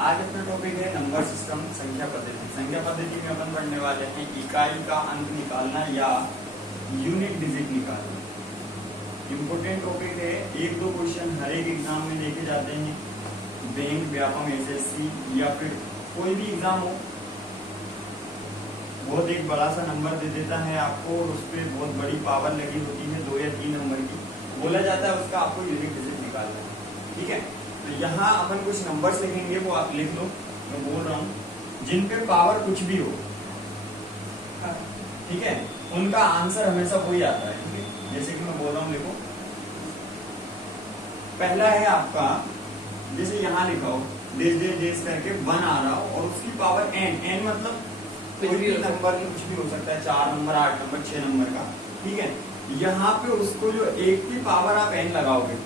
आज अपना टॉपिक है नंबर सिस्टम, संख्या पद्धति। संख्या पद्धति में अपन पढ़ने वाले हैं इकाई का अंक निकालना या यूनिट डिजिट निकालना। इम्पोर्टेंट टॉपिक है। एक दो क्वेश्चन हर एक एग्जाम में देखे जाते हैं, बैंक, व्यापम, एसएससी या फिर कोई भी एग्जाम हो। बहुत एक बड़ा सा नंबर दे देता है आपको और उस पर बहुत बड़ी पावर लगी होती है 2 या 3 नंबर की। बोला जाता है उसका आपको यूनिट डिजिट निकालना है। ठीक है, तो यहाँ अपन कुछ नंबर्स लिखेंगे, वो आप लिख लो। मैं बोल रहा हूँ जिन पे पावर कुछ भी हो, ठीक है, उनका आंसर हमेशा वही आता है। ठीक है, जैसे कि मैं बोल रहा हूँ, देखो पहला है आपका, जैसे यहाँ लिखा हो डेस करके 1 आ रहा हो और उसकी पावर n मतलब कोई भी नंबर कुछ भी हो सकता है, 4 नंबर, 8 नंबर, 6 नंबर का। ठीक है, यहाँ पे उसको जो 1 की पावर आप n लगाओगे,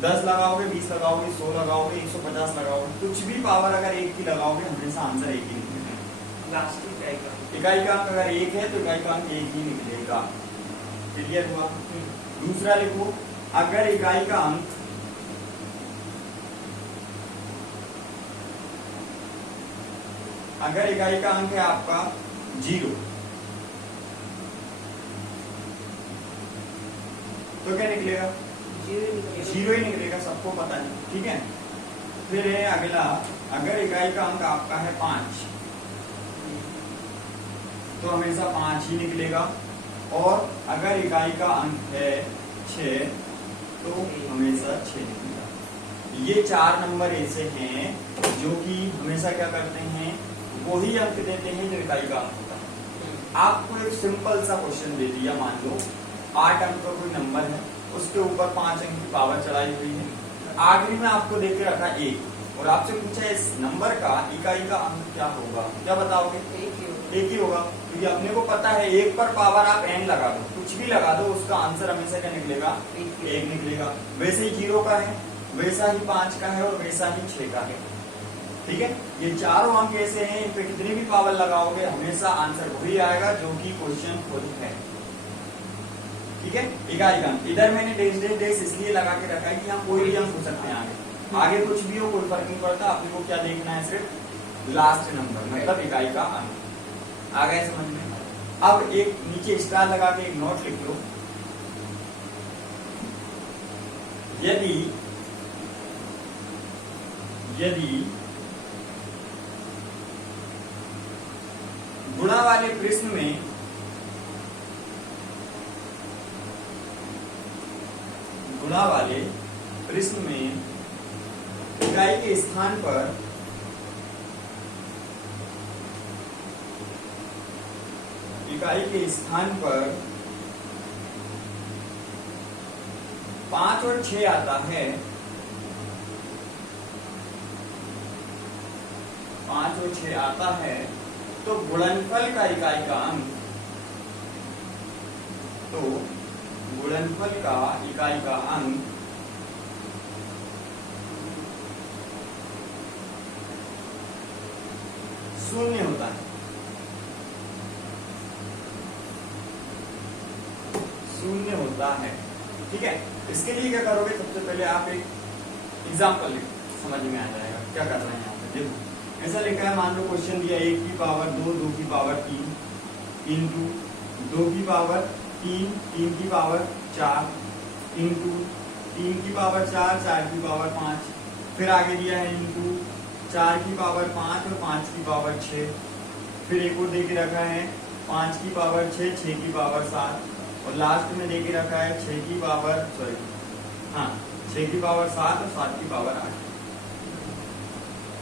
10 लगाओगे, 20 लगाओगे, 100 लगाओगे, 150 लगाओगे, कुछ भी पावर अगर 1 की लगाओगे हमेशा आंसर 1 ही निकलेगा। इकाई का अंक अगर 1 है तो इकाई का अंक 1 ही निकलेगा। क्लियर हुआ? दूसरा लिखो, अगर इकाई का अंक है आपका 0 तो क्या निकलेगा? 0 ही निकलेगा, सबको पता है। ठीक है, फिर है अगला, अगर इकाई का अंक आपका है 5 तो हमेशा 5 ही निकलेगा। और अगर इकाई का अंक है 6 तो हमेशा 6 निकलेगा। ये 4 नंबर ऐसे हैं जो कि हमेशा क्या करते हैं, वही अंक देते हैं जो इकाई का अंक होता है। आपको एक सिंपल सा क्वेश्चन दे दिया, मान लो 8 अंक का कोई नंबर है, उसके ऊपर 5 अंक की पावर चढ़ाई हुई है, आखिरी में आपको देके रखा 1 और आपसे पूछा इस नंबर का इकाई का अंक क्या होगा, क्या बताओगे? 1 ही होगा, क्योंकि अपने को पता है 1 पर पावर आप n लगा दो, कुछ भी लगा दो, उसका आंसर हमेशा क्या निकलेगा? 1 निकलेगा। वैसे ही 0 का है, वैसा ही 5 का है और वैसा ही 6 का है। ठीक है, ये चारों अंक ऐसे हैं, इन पे कितनी भी पावर लगाओगे हमेशा आंसर वही आएगा जो कि क्वेश्चन खुद है। ठीक है, इकाई का अंक इधर मैंने डेस इसलिए लगा के रखा है कि यहाँ कोई भी अंक हो सकते हैं, आगे कुछ भी हो, कोई फर्क नहीं पड़ता। अपने को क्या देखना है, सिर्फ लास्ट नंबर, मतलब इकाई का अंक। आ गए समझ में? अब एक नीचे स्टार लगा के एक नोट लिख लो। यदि गुणा वाले प्रश्न में इकाई के स्थान पर पर 5 और 6 आता है, 5 और 6 आता है, तो गुणनफल का इकाई का अंक, शून्य होता है। ठीक है, इसके लिए क्या करोगे, सबसे पहले आप एक एग्जाम्पल लिखो, समझ में आ जाएगा क्या करना है। यहाँ पे देखो ऐसा लिखा है, मान लो क्वेश्चन दिया 1 की पावर 2, 2 की पावर 3 इंटू 2 की पावर 3, 3 की पावर 4 इंटू 3 की पावर 4, 4 की पावर 5, फिर आगे दिया है इंटू 4 की पावर 5 और 5 की पावर 6, फिर एक और देके रखा है 5 की पावर 6, 6 की पावर 7 और लास्ट में देके रखा है 6 की पावर 7 और 7 की पावर 8।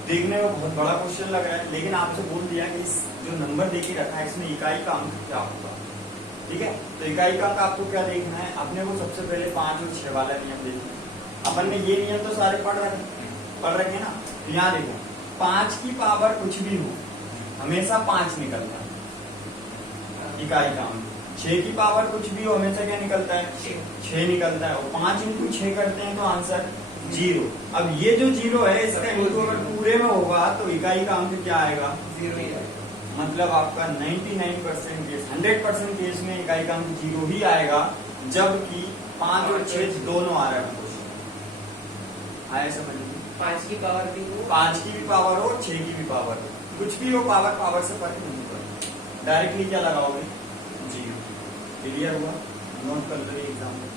देखने में बहुत बड़ा क्वेश्चन लग रहा है, लेकिन आपसे बोल दिया कि इस जो नंबर देके रखा है इसमें इकाई का अंक क्या होगा। ठीक है, तो इकाई का अंक आपको क्या देखना है, अपने को सबसे पहले 5 और 6 वाला नियम देखना। अपन ने ये नियम तो सारे पढ़ रखे हैं ना। तो यहाँ देखो 5 की पावर कुछ भी हो हमेशा 5 निकलता है इकाई का अंक, 6 की पावर कुछ भी हो हमेशा क्या निकलता है? 6 निकलता है। और 5 इंटू 6 करते हैं तो आंसर 0। अब ये जो 0 है इसका इंटू अगर पूरे में होगा तो इकाई का अंक क्या आएगा? 0 ही आएगा। मतलब आपका 99% केस, 100% केस में इकाई का अंक 0 ही आएगा, जबकि 5 और 6 दोनों आ रहा है। आया समझ में? 5 की पावर भी हो, 5 की भी पावर हो, 6 की भी पावर हो, कुछ भी हो, पावर पावर से फर्क नहीं पड़ता। डायरेक्टली क्या लगाओगे? 0। क्लियर हुआ? नोट कर लो एग्जाम में।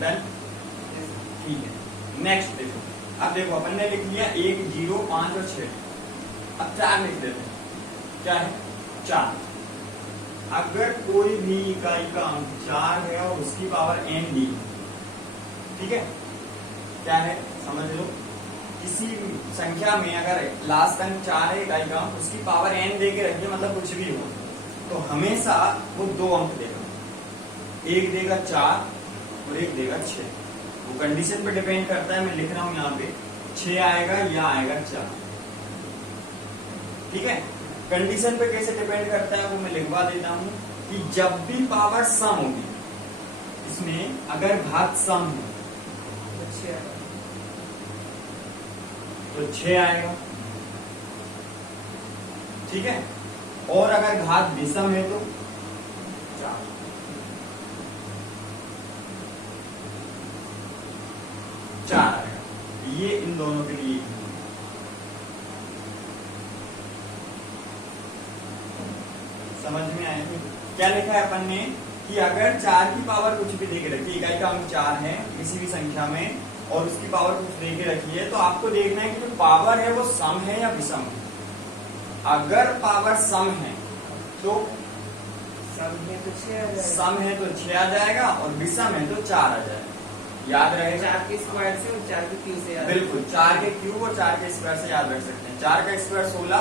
डन? ठीक है। नेक्स्ट देखो, अब देखो अपन ने लिख लिया 1, 0, 5 और 6। अब 4 लिख देते हैं। क्या है? 4। अगर कोई भी इकाई का अंक 4 है और उसकी पावर n दी, ठीक है, क्या है समझ लो, किसी संख्या में अगर लास्ट अंक 4 है इकाई का, उसकी पावर n दे के रखिए, मतलब कुछ भी हो, तो हमेशा वो 2 अंक देगा। एक देगा 4 और एक देगा 6। वो कंडीशन पे डिपेंड करता है। मैं लिख रहा हूं यहाँ पे 6 आएगा या आएगा 4। ठीक है, कंडीशन पे कैसे डिपेंड करता है वो मैं लिखवा देता हूं कि जब भी पावर सम होगी, इसमें अगर घात सम हो तो 6 आएगा, ठीक है, और अगर घात विषम है तो 4 आएगा। ये इन दोनों के लिए समझ में आया? क्या लिखा है अपन ने कि अगर 4 की पावर कुछ भी दे के रखी, इकाई का अंक 4 है किसी भी संख्या में और उसकी पावर कुछ दे के रखी है, तो आपको देखना है कि जो पावर है वो सम है या विषम है। अगर पावर सम है तो सम है तो 6 आ जाएगा और विषम है तो 4 आ जाएगा। याद रहेगा? 4 के स्क्वायर से और 4 के क्यूब से। बिल्कुल, 4 के क्यूब और 4 के स्क्वायर से याद रख सकते हैं। 4 का स्क्वायर 16,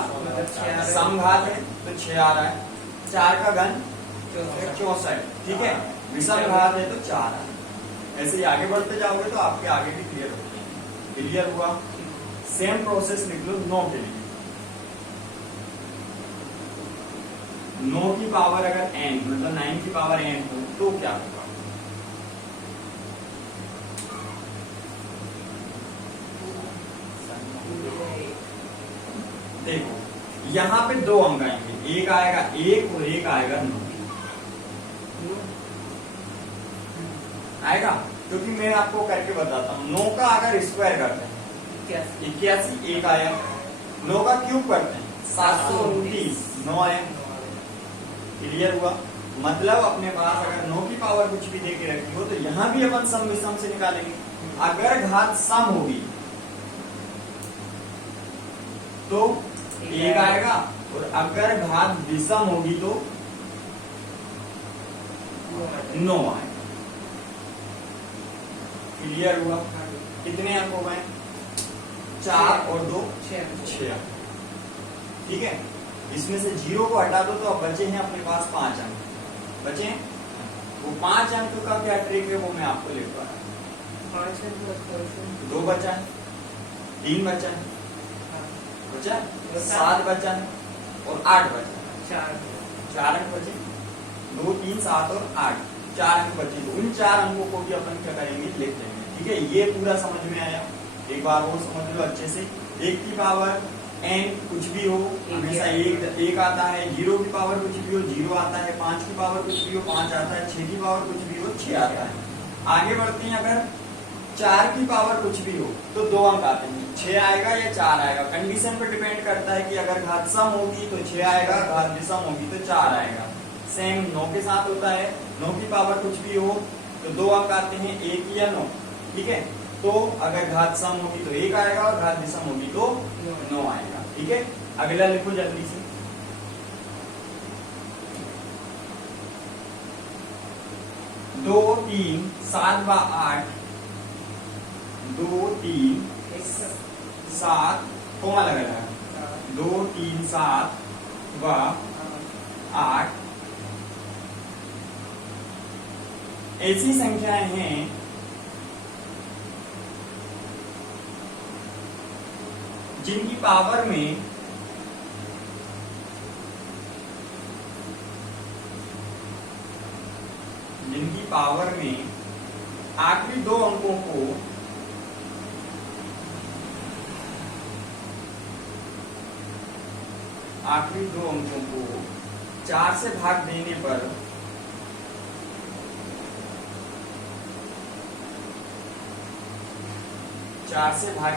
सम घात है तो 6 आ रहा है। 4 का घन 64, ठीक है, विषम घात है तो 4 आ रहा है। ऐसे ही आगे बढ़ते जाओगे तो आपके आगे भी क्लियर हो जाएंगे। क्लियर हुआ? सेम प्रोसेस लिख लो 9 के लिए। 9 की पावर अगर n मतलब 9 की पावर n हो तो क्या होगा? देखो यहाँ पे 2 अंक आएंगे, एक आएगा 1 और एक आएगा 9 आएगा, क्योंकि मैं आपको करके बताता हूँ। 9 का अगर स्क्वायर करते हैं 81, एक आया। 9 का क्यूब करते हैं 729, 9 आया। क्लियर हुआ? मतलब अपने पास अगर 9 की पावर कुछ भी दे के रखी हो तो यहाँ भी अपन सम विषम से निकालेंगे। अगर घात सम होगी तो 1 आएगा और अगर घात विषम होगी तो 9 आएगा। क्लियर हुआ? कितने अंक हो गए? 4 और 2 6। ठीक है, इसमें से 0 को हटा दो तो अब बचे हैं अपने पास 5 अंक बचे हैं। वो 5 अंक का क्या ट्रिक है वो मैं आपको लिख पा रहा हूँ। 2 बचा है, 3 बचा है, बचा 7 बचा है और 8 बचा है। 4 अंक बचे, 2, 3, 7 और 8, 4 अंक बचे। तो उन 4 अंकों को भी अपन क्या करेंगे? लिख देंगे। ठीक है, ये पूरा समझ में आया? एक बार और समझ लो अच्छे से। 1 की पावर n कुछ भी हो हमेशा 1 आता है, 0 की पावर कुछ भी हो 0 आता है, 5 की पावर कुछ भी हो 5 आता है, 6 की पावर कुछ भी हो 6 आता है। आगे बढ़ते हैं, अगर 4 की पावर कुछ भी हो तो 2 अंक आते हैं, 6 आएगा या 4 आएगा। कंडीशन पर डिपेंड करता है कि अगर घात सम होगी तो 6 आएगा, घात विषम होगी तो 4 आएगा। सेम 9 के साथ होता है। 9 की पावर कुछ भी हो तो 2 अंक आते हैं, 1 या 9। ठीक है, तो अगर घात सम होगी तो 1 आएगा और घात विषम होगी तो 9 आएगा। ठीक है, अगला लिखो जल्दी से। दो 3 7 व 8, 2 3 7 कोमा लगा था, 2 3 7 व 8 ऐसी संख्याएं हैं जिनकी पावर में आखिरी दो अंकों को चार से भाग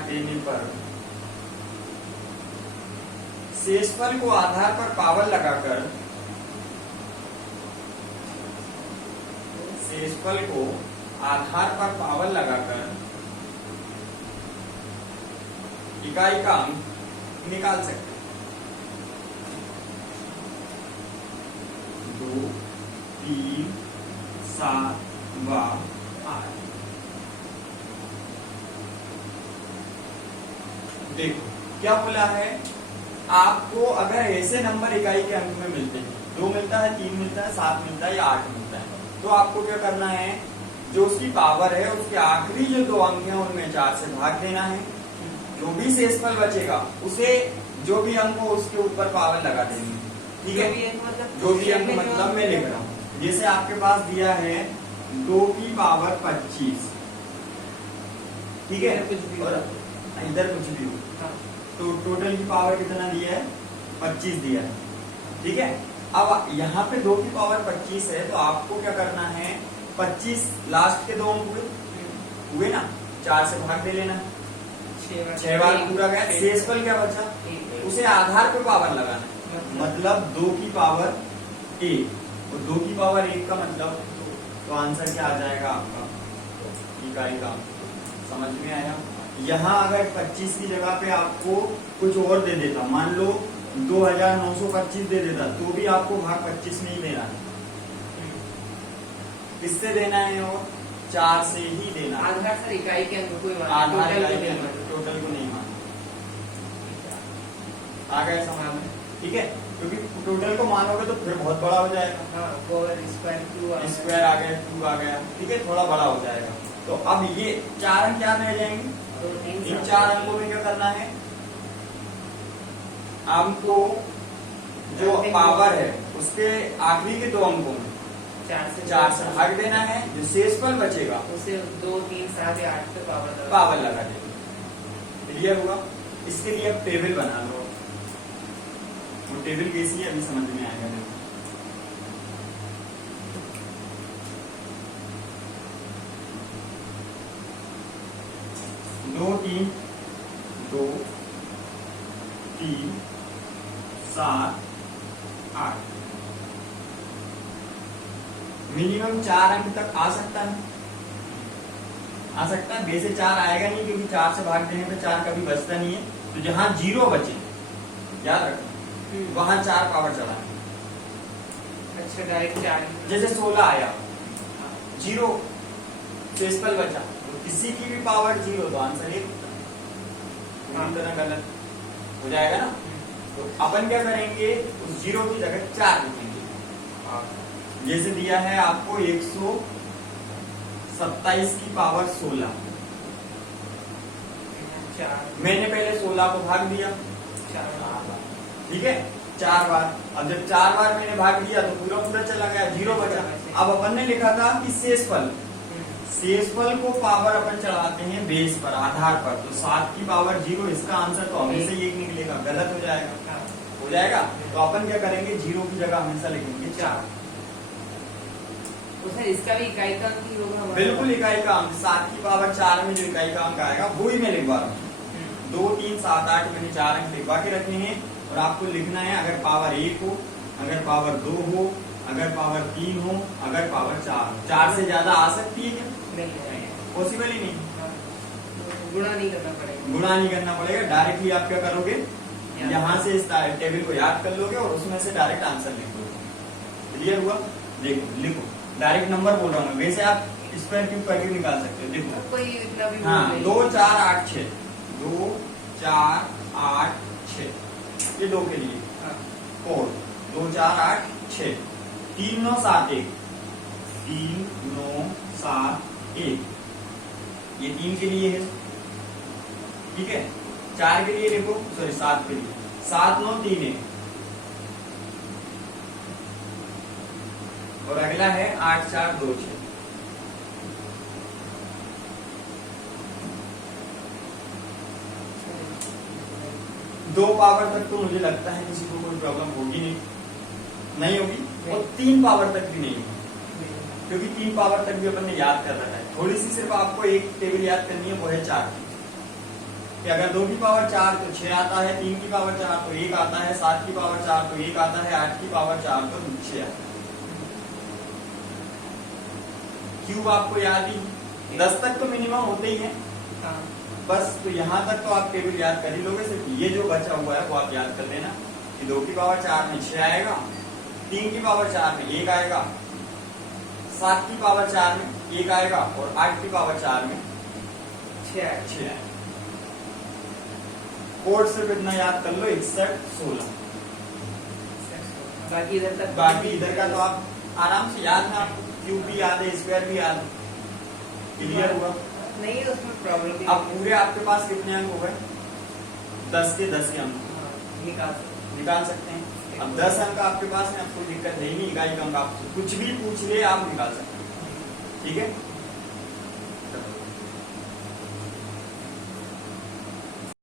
देने पर शेषफल को आधार पर पावर लगाकर इकाई का अंक निकाल सकते हैं। 2, 3, 7 व 8। देखो क्या बोला है, आपको अगर ऐसे नंबर इकाई के अंक में मिलते हैं, 2 मिलता है, 3 मिलता है, 7 मिलता है या 8 मिलता है, तो आपको क्या करना है, जो उसकी पावर है उसके आखिरी जो 2 अंक हैं उनमें 4 से भाग देना है। जो भी शेषफल बचेगा उसे जो भी अंक हो उसके ऊपर पावर लगा देनी है। ठीक है, जो भी अंक मतलब मैं लिख रहा हूँ, जैसे आपके पास दिया है 2 की पावर 25, ठीक है, और इधर कुछ भी हो, तो टोटल की पावर कितना दिया है, 25 दिया है। ठीक है, अब यहाँ पे 2 की पावर 25 है, तो आपको क्या करना है, 25 लास्ट के 2 अंक हुए ना, 4 से भाग दे लेना, 6 बार पूरा गया, शेषफल क्या बचा, उसे आधार पे पावर लगाना है, मतलब 2 की पावर 1, और 2 की पावर 1 का मतलब, तो आंसर क्या आ जाएगा आपका, इकाई का। समझ में आया। यहाँ अगर 25 की जगह पे आपको कुछ और दे देता, मान लो 2925 दे देता, तो भी आपको भाग 25 नहीं देना है, किससे देना है, और 4 से ही देना है। आधार सर इकाई के अंक को, आधार इकाई के अंक, टोटल को नहीं माना। आ गया समझ में, ठीक है, क्योंकि टोटल को मानोगे तो फिर बहुत बड़ा हो जाएगा। स्क्वायर आ गया, 2 आ गया, ठीक है, थोड़ा बड़ा हो जाएगा। तो अब ये 4 अंक क्या रह जाएंगे, इन 4 अंकों में क्या करना है, आपको जो पावर है उसके आखिरी के 2 अंकों में 4 से भाग देना है, जो शेषफल बचेगा उसे 2, 3, 7 या 8 पे पावर लगा देना। क्लियर हुआ। इसके लिए अब टेबल बना लो, वो टेबल कैसी है अभी समझ में आएगा। 2, 3, 2, 3, 7, 8, मिनिमम 4 अंक तक आ सकता है, वैसे 4 आएगा नहीं, क्योंकि 4 से भाग देने पे 4 कभी बचता नहीं है। तो जहां 0 बचे, याद रखना, वहां 4 पावर चढ़ाना। अच्छा, डायरेक्ट 4, जैसे 16 आया, 0 शेषफल बचा, तो किसी की भी पावर 0, तो आंसर 1 पूरी तरह गलत हो जाएगा ना। तो अपन क्या करेंगे, उस 0 की जगह 4 लिखेंगे। जैसे दिया है आपको 127 की पावर 16, मैंने पहले 16 को भाग दिया, ठीक है, 4 बार। अब जब 4 बार मैंने भाग दिया तो पूरा चला गया, 0 बचा। अब अपन ने लिखा था कि शेषफल को पावर अपन चढ़ाते हैं बेस पर, आधार पर, तो 7 की पावर 0, इसका आंसर तो हमेशा 1 निकलेगा, गलत हो जाएगा। तो अपन क्या करेंगे, 0 की जगह हमेशा लिखेंगे 4। तो सर इसका भी इकाई का अंक ही होगा, बिल्कुल इकाई का अंक, 7 की पावर 4 में जो इकाई का अंक आएगा वो ही मैं लिखवा रहा हूँ। 2, 3, 7, 8 मैंने 4 अंक लिखवा के रखे हैं, और आपको लिखना है अगर पावर 1 हो, अगर पावर 2 हो, अगर पावर 3 हो, अगर पावर 4 हो। 4 से ज्यादा आ सकती है क्या, नहीं, पॉसिबल ही नहीं। गुणा नहीं करना पड़ेगा, डायरेक्टली आप क्या करोगे, यहाँ से इस टेबल को याद कर लोगे और उसमें से डायरेक्ट आंसर लिख दोगे। क्लियर हुआ। देखो लिखो, डायरेक्ट नंबर बोल रहा हूँ, वैसे आप स्क्वायर क्यूब करके निकाल सकते हो। देखो कोई इतना भी, हाँ, 2, 4, 8, 6, 2, 4, 8, 6, ये 2 के लिए कोड 2, 4, 8, 6, 3, 9, 7, 1, 3, 9, 7 1, ये 3 के लिए है, ठीक है। 4 के लिए देखो, सॉरी 7 के लिए 7 9 3 1, और अगला है 8 4 2 6। दो पावर तक तो मुझे लगता है किसी को कोई प्रॉब्लम होगी नहीं होगी, और 3 पावर तक भी नहीं होगी, क्योंकि 3 पावर तक भी अपन ने याद कर रखा है। थोड़ी सी सिर्फ आपको एक टेबल याद करनी है, वो है 4 की, कि अगर 2 की पावर 4 तो 6 आता है, 3 की पावर 4 तो 1 आता है, 7 की पावर 4 तो 1 आता है, 8 की पावर 4 तो 6 आता है। क्यूब आपको याद ही, 10 तक तो मिनिमम होते ही है, बस। तो यहाँ तक तो आप टेबल याद कर ही लोगे, सिर्फ ये जो बचा हुआ है वो आप याद कर लेना कि 2 की पावर 4 में 6 आएगा, 3 की पावर 4 में 1 आएगा, 7 की पावर 4 में 1 आएगा, और 8 की पावर 4 में 6 आएगा। कोड सिर्फ इतना याद कर लो, 61 16। बाकी इधर तक, बाकी इधर का तो आप आराम से याद है, आपको क्यूब भी याद है, स्क्वायर भी याद है, क्लियर हुआ? नहीं है उसमें प्रॉब्लम। अब पूरे आपके पास कितने अंक हो गए? 10 के अंक निकाल सकते हैं। अब 10 अंक आपके पास में, आपको दिक्कत है ही नहीं, इकाई का अंक आप कुछ भी पूछ ले आप निकाल सकते हैं, ठीक है।